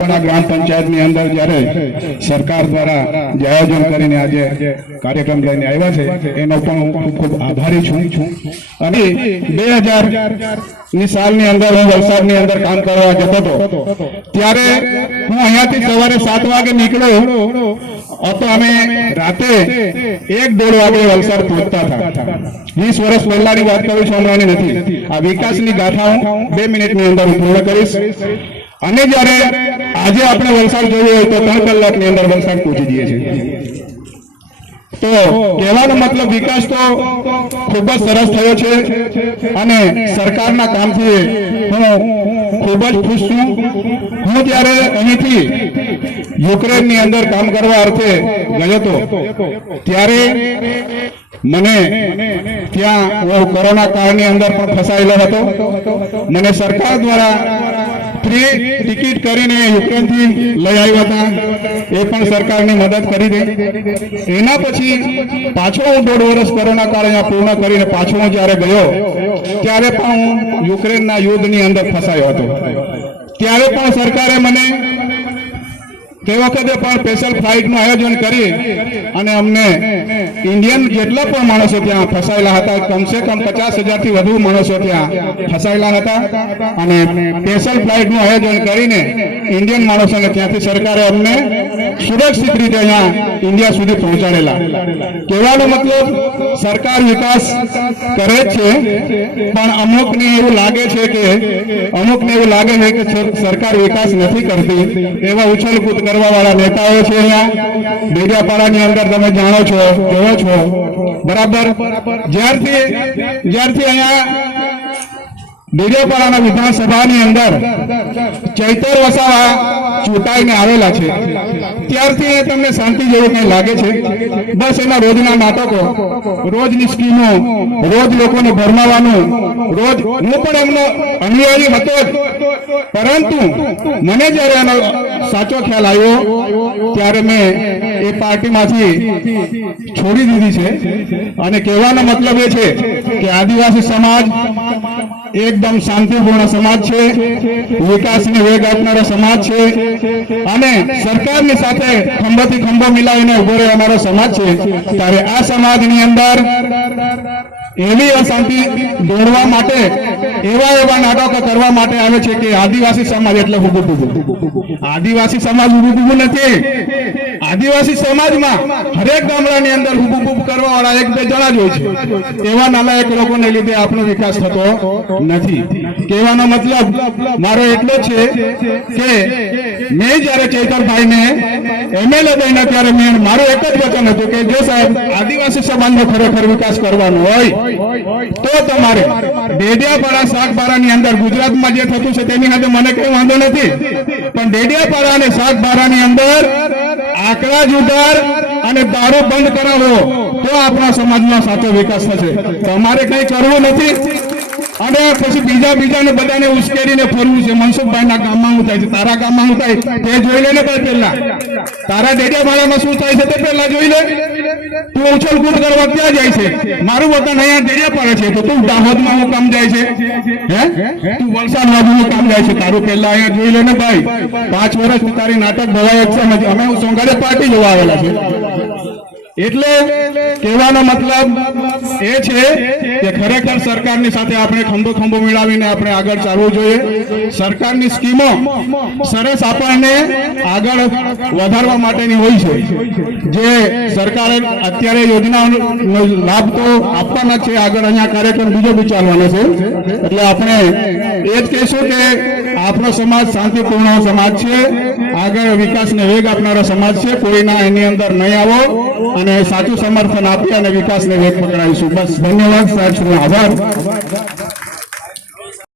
ग्राम पंचायत ની અંદર જ્યારે સરકાર દ્વારા જે આયોજન કરીને આજે કાર્યક્રમ લઈને આવ્યા છે એનો પણ હું ખૂબ ખૂબ આભારી છું અને 2000 ની સાલની અંદર હું વલસાડની અંદર કામ કરવા જતો હતો ત્યારે હું અહીંયાથી સવારે 7 વાગે નીકળ્યો તો અમે રાતે 1-1.5 વાગે વલસાડ પહોંચતા હતા 20 વર્ષ પહેલાની વાત કરું છું હમણાંની નથી આ વિકાસની ગાથા હું 2 મિનિટની અંદર પૂર્ણ કરીશ અને જ્યારે આજે આપણે વલસાડ જવું હોય તો 3 કલાકની અંદર વલસાડ પહોંચી જઈએ છીએ તો કહેવાનો મતલબ વિકાસ તો ખૂબ જ સરસ થયો છે અને સરકારના કામથી હું ખૂબ જ ખુશ છું હું જ્યારે અહીંથી યુક્રેનની અંદર કામ કરવા અર્થે ગયો હતો ત્યારે મને ત્યાં હું કોરોના કાળની અંદર પણ ફસાયેલો હતો મને સરકાર દ્વારા फ्री टिकट કરીને યુક્રેનથી લઈ આવ્યા હતા એ પણ સરકારની મદદ કરી દે એના પછી પાછો હું 1.5 વર્ષ કોરોના કાળ અહીંયા પૂર્ણ કરીને પાછો હું જ્યારે ગયો ત્યારે પણ હું યુક્રેનના યુદ્ધની અંદર ફસાયો હતો ત્યારે પણ સરકારે મને તે વખતે પણ સ્પેશિયલ ફ્લાઇટનું આયોજન કરી અને અમને ઇન્ડિયન જેટલા પણ માણસો ત્યાં ફસાયેલા હતા કમસે કમ 50,000 થી વધુ માણસો ત્યાં ફસાયેલા હતા અને સ્પેશિયલ ફ્લાઇટનું આયોજન કરીને ઇન્ડિયન માણસોને ત્યાંથી સરકારે અમને સુરક્ષિત રીતે અહીંયા ઇન્ડિયા સુધી પહોંચાડેલા કહેવાનો મતલબ સરકાર વિકાસ કરે છે પણ અમુકને એવું લાગે છે કે સરકાર વિકાસ નથી કરતી એવા ઉછળકૂદ કરવા વાળા નેતાઓ છે અહીંયા ડેડિયાપાડાની અંદર તમે જાણો છો જોવો છો બરાબર જ્યારથી અહીંયા ડેડિયાપાડાના વિધાનસભાની અંદર ચૈતર વસાવા ચૂંટાઈને આવેલા છે ત્યારથી તમને શાંતિ જેવું કંઈ લાગે છે બસ એના રોજના નાટકો રોજની સ્કીમો રોજ લોકોને ભરમાવાનું રોજ હું પણ એમનો અનુયાયી હતો પરંતુ મને જ્યારે એનો સાચો ખ્યાલ આવ્યો ત્યારે મેં એ પાર્ટીમાંથી છોડી દીધી છે અને કહેવાનો મતલબ એ છે કે આદિવાસી સમાજ एकदम शांतिपूर्ण समाज है विकासने वेग आपनारो समाज है અને સરકારની સાથે ખંભોથી ખંભો મિલાવીને ઉભો રહેવાનો સમાજ છે ત્યારે આ સમાજની અંદર એવી અશાંતિ દોડવા માટે એવા નાટકો કરવા માટે આવે છે કે આદિવાસી સમાજ એટલે હુબુબુ આદિવાસી સમાજ હુબુબુ નથી આદિવાસી સમાજમાં હરેક ગામડાની અંદર હુબુબુ કરવા વાળા 1-2 જણા જ હોય છે એવા નાલાયક લોકોને લીધે આપણો વિકાસ થતો નથી કહેવાનો મતલબ મારો એટલો છે કે મેં જ્યારે ચૈતરભાઈને એમએલએ બન્યા ત્યારે મેં મારું એક જ વચન હતું કે જો સાહેબ આદિવાસી સમાજનો ખરેખર વિકાસ કરવાનો હોય તો તમારે ડેડિયાપાડા શાકબારાની અંદર ગુજરાતમાં જે થતું છે તેની સાથે મને કઈ વાંધો નથી પણ ડેડિયાપાડા અને શાકબારાની અંદર આંકડા જુગાર અને દારૂ બંધ કરાવો તો આપણા સમાજનો સાચો વિકાસ થશે તમારે કઈ કરવું નથી અને પછી બીજાને બધાને ઉશ્કેરીને ફરવું છે મનસુખભાઈના ગામમાં શું થાય છે તારા ગામમાં શું થાય તે જોઈ લે ને ભાઈ પહેલા તારા ડેડિયાપાડામાં શું થાય છે તે પહેલા જોઈ લે તું ઉછળકૂદ કરવા ક્યાં જાય છે મારું વતન અહીંયા ડેડિયાપાડા છે તો તું દાહોદમાં હું કામ જાય છે હે તું વલસાડમાં હું કામ જાય છે તારું પહેલા અહીંયા જોઈ લે ને ભાઈ 5 વર્ષથી તારી નાટક ભવાય છે અમે સોંગાડે પાર્ટી જોવા આવેલા છે એટલે કહેવાનો મતલબ એ છે કે ખરેખર સરકારની સાથે આપણે ખંભો મિલાવીને આપણે આગળ ચાલવું જોઈએ સરકારની સ્કીમો સરસ આપણને આગળ વધારવા માટેની હોય છે જે સરકારે અત્યારે યોજનાઓનો લાભ તો આપવાના છે આગળ અહીંયા કાર્યક્રમ બીજો બી ચાલવાનો છે એટલે આપણે એ જ કહીશું કે આપણો સમાજ શાંતિપૂર્ણ સમાજ છે આગળ વિકાસને વેગ આપનારો સમાજ છે કોઈના એની અંદર નહીં આવો અને સાચું સમર્થન આપી અને વિકાસને વેગ પકડાવીશું બસ ધન્યવાદ સાહેબ આભાર